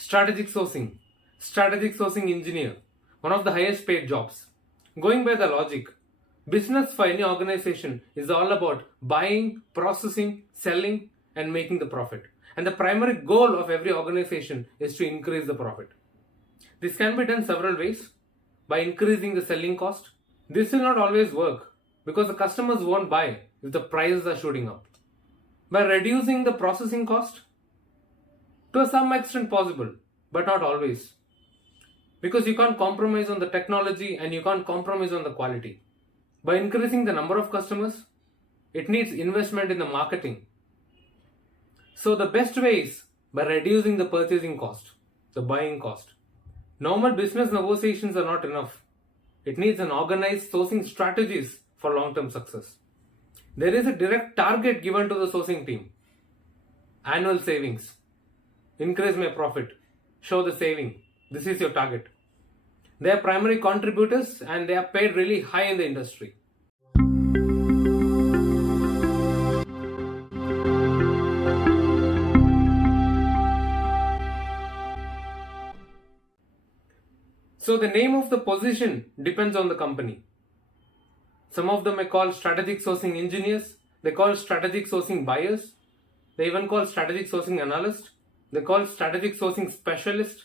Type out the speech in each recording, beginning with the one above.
Strategic sourcing engineer, one of the highest paid jobs. Going by the logic, business for any organization is all about buying, processing, selling, and making the profit. And the primary goal of every organization is to increase the profit. This can be done several ways. By increasing the selling cost. This will not always work because the customers won't buy if the prices are shooting up. By reducing the processing cost, to some extent possible, but not always. Because you can't compromise on the technology and you can't compromise on the quality. By increasing the number of customers, it needs investment in the marketing. So the best way is by reducing the purchasing cost, the buying cost. Normal business negotiations are not enough. It needs an organized sourcing strategies for long-term success. There is a direct target given to the sourcing team. Annual savings. Increase my profit. Show the saving. This is your target. They are primary contributors and they are paid really high in the industry. So the name of the position depends on the company. Some of them are called strategic sourcing engineers. They call strategic sourcing buyers. They even call strategic sourcing analyst. They call strategic sourcing specialist.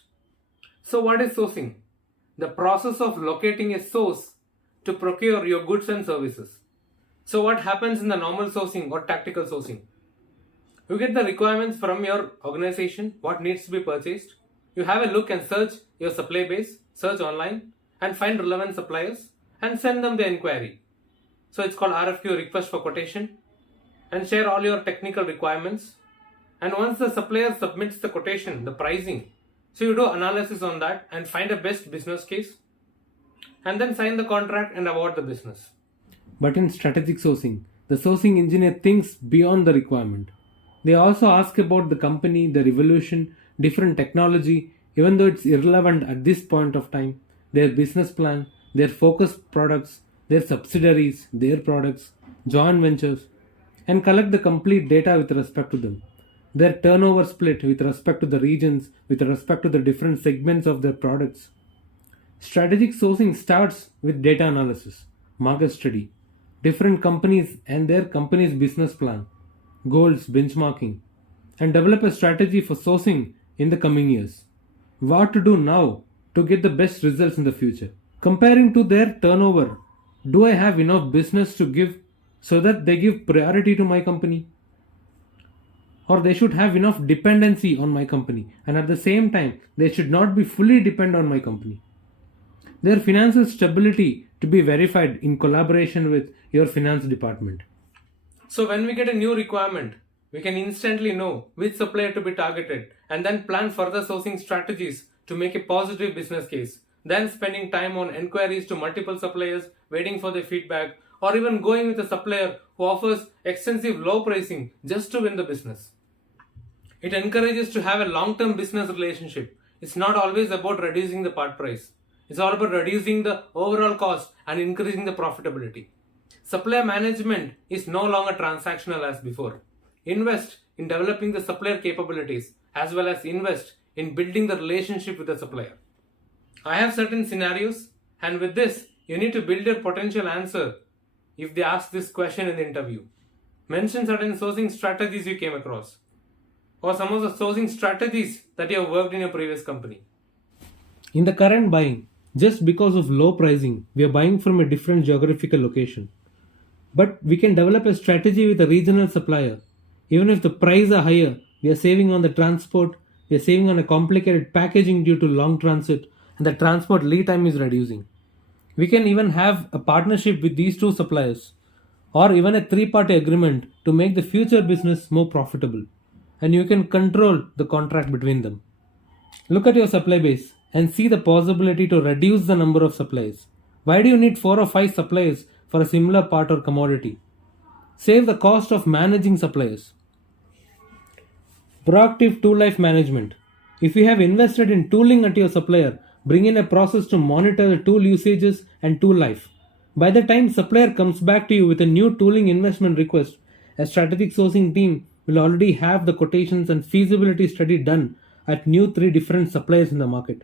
So what is sourcing? The process of locating a source to procure your goods and services. So what happens in the normal sourcing or tactical sourcing? You get the requirements from your organization, what needs to be purchased. You have a look and search your supply base, search online and find relevant suppliers and send them the inquiry. So it's called RFQ, request for quotation, and share all your technical requirements. And once the supplier submits the quotation, the pricing, so you do analysis on that and find a best business case and then sign the contract and award the business. But in strategic sourcing, the sourcing engineer thinks beyond the requirement. They also ask about the company, their evolution, different technology, even though it's irrelevant at this point of time, their business plan, their focused products, their subsidiaries, their products, joint ventures, and collect the complete data with respect to them. Their turnover split with respect to the regions, with respect to the different segments of their products. Strategic sourcing starts with data analysis, market study, different companies and their company's business plan, goals, benchmarking, and develop a strategy for sourcing in the coming years. What to do now to get the best results in the future. Comparing to their turnover, do I have enough business to give so that they give priority to my company? Or they should have enough dependency on my company and at the same time they should not be fully dependent on my company. Their financial stability to be verified in collaboration with your finance department. So when we get a new requirement, we can instantly know which supplier to be targeted and then plan further sourcing strategies to make a positive business case. Then spending time on enquiries to multiple suppliers, waiting for their feedback, or even going with a supplier who offers extensive low pricing just to win the business. It encourages to have a long-term business relationship. It's not always about reducing the part price. It's all about reducing the overall cost and increasing the profitability. Supplier management is no longer transactional as before. Invest in developing the supplier capabilities as well as invest in building the relationship with the supplier. I have certain scenarios, and with this, you need to build your potential answer if they ask this question in the interview. Mention certain sourcing strategies you came across, or some of the sourcing strategies that you have worked in your previous company. In the current buying, just because of low pricing, we are buying from a different geographical location. But we can develop a strategy with a regional supplier. Even if the prices are higher, we are saving on the transport, we are saving on a complicated packaging due to long transit, and the transport lead time is reducing. We can even have a partnership with these two suppliers or even a 3-party agreement to make the future business more profitable. And you can control the contract between them. Look at your supply base and see the possibility to reduce the number of suppliers. Why do you need 4 or 5 suppliers for a similar part or commodity? Save the cost of managing suppliers. Proactive tool life management. If you have invested in tooling at your supplier, bring in a process to monitor the tool usages and tool life. By the time supplier comes back to you with a new tooling investment request, a strategic sourcing team will already have the quotations and feasibility study done at new 3 different suppliers in the market.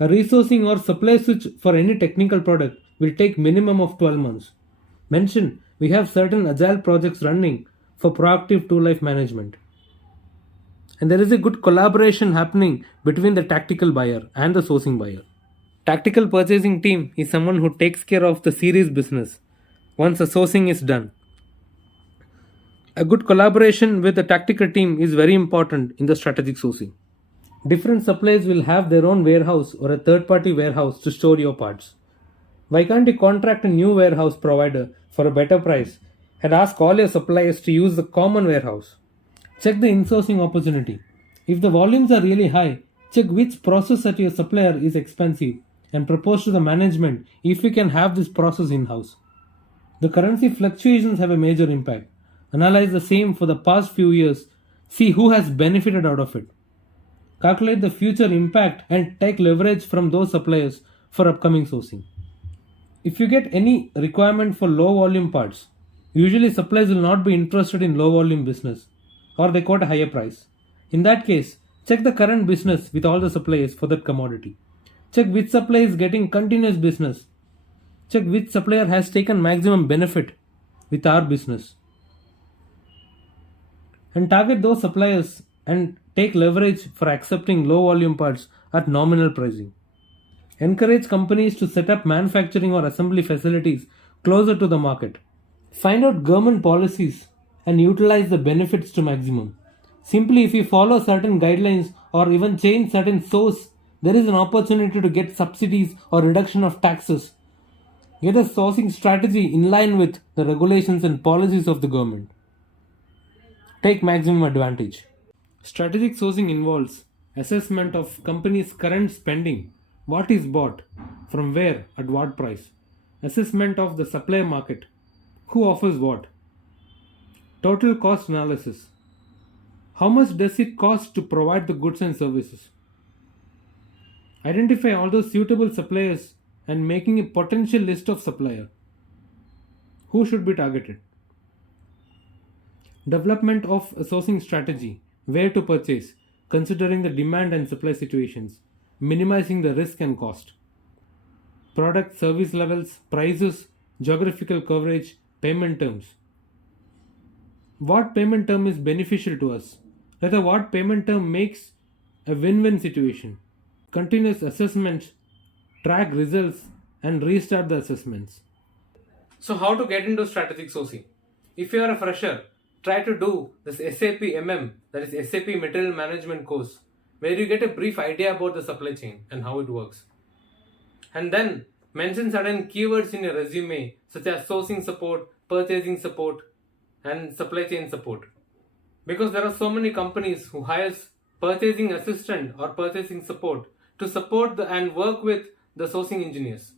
A resourcing or supply switch for any technical product will take minimum of 12 months. Mention we have certain agile projects running for proactive tool life management. And there is a good collaboration happening between the tactical buyer and the sourcing buyer. Tactical purchasing team is someone who takes care of the series business once the sourcing is done. A good collaboration with the tactical team is very important in the strategic sourcing. Different suppliers will have their own warehouse or a third party warehouse to store your parts. Why can't you contract a new warehouse provider for a better price and ask all your suppliers to use the common warehouse? Check the insourcing opportunity. If the volumes are really high, check which process at your supplier is expensive and propose to the management if we can have this process in-house. The currency fluctuations have a major impact. Analyze the same for the past few years. See who has benefited out of it. Calculate the future impact and take leverage from those suppliers for upcoming sourcing. If you get any requirement for low volume parts, usually suppliers will not be interested in low volume business or they quote a higher price. In that case, check the current business with all the suppliers for that commodity. Check which supplier is getting continuous business. Check which supplier has taken maximum benefit with our business. And target those suppliers and take leverage for accepting low volume parts at nominal pricing. Encourage companies to set up manufacturing or assembly facilities closer to the market. Find out government policies and utilize the benefits to maximum. Simply, if you follow certain guidelines or even change certain source, there is an opportunity to get subsidies or reduction of taxes. Get a sourcing strategy in line with the regulations and policies of the government. Take maximum advantage. Strategic sourcing involves assessment of company's current spending, what is bought, from where, at what price, assessment of the supplier market, who offers what, total cost analysis, how much does it cost to provide the goods and services, identify all those suitable suppliers and making a potential list of supplier, who should be targeted. Development of a sourcing strategy, where to purchase, considering the demand and supply situations, minimizing the risk and cost. Product service levels, prices, geographical coverage, payment terms. What payment term is beneficial to us? Rather, what payment term makes a win-win situation? Continuous assessments, track results, and restart the assessments. So how to get into strategic sourcing? If you are a fresher, try to do this SAP MM, that is SAP Material Management course, where you get a brief idea about the supply chain and how it works. And then mention certain keywords in your resume such as sourcing support, purchasing support, and supply chain support. Because there are so many companies who hires purchasing assistant or purchasing support to support and work with the sourcing engineers.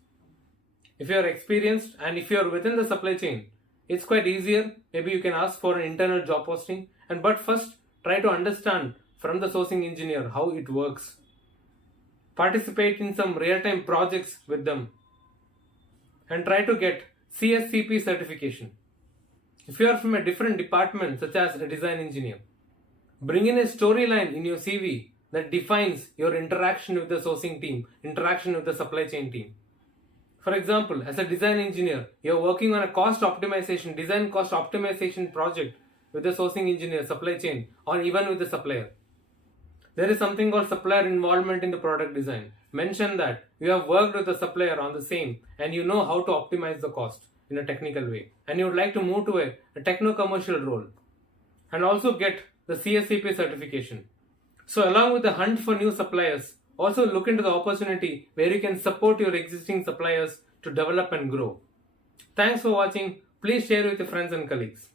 If you are experienced and if you are within the supply chain, it's quite easier. Maybe you can ask for an internal job posting, but first try to understand from the sourcing engineer how it works. Participate in some real-time projects with them and try to get CSCP certification. If you are from a different department such as a design engineer, bring in a storyline in your CV that defines your interaction with the sourcing team, interaction with the supply chain team. For example, as a design engineer, you're working on a design cost optimization project with the sourcing engineer, supply chain, or even with the supplier. There is something called supplier involvement in the product design. Mention that you have worked with the supplier on the same and you know how to optimize the cost in a technical way. And you would like to move to a techno-commercial role. And also get the CSCP certification. So along with the hunt for new suppliers, also look into the opportunity where you can support your existing suppliers to develop and grow. Thanks for watching. Please share with your friends and colleagues.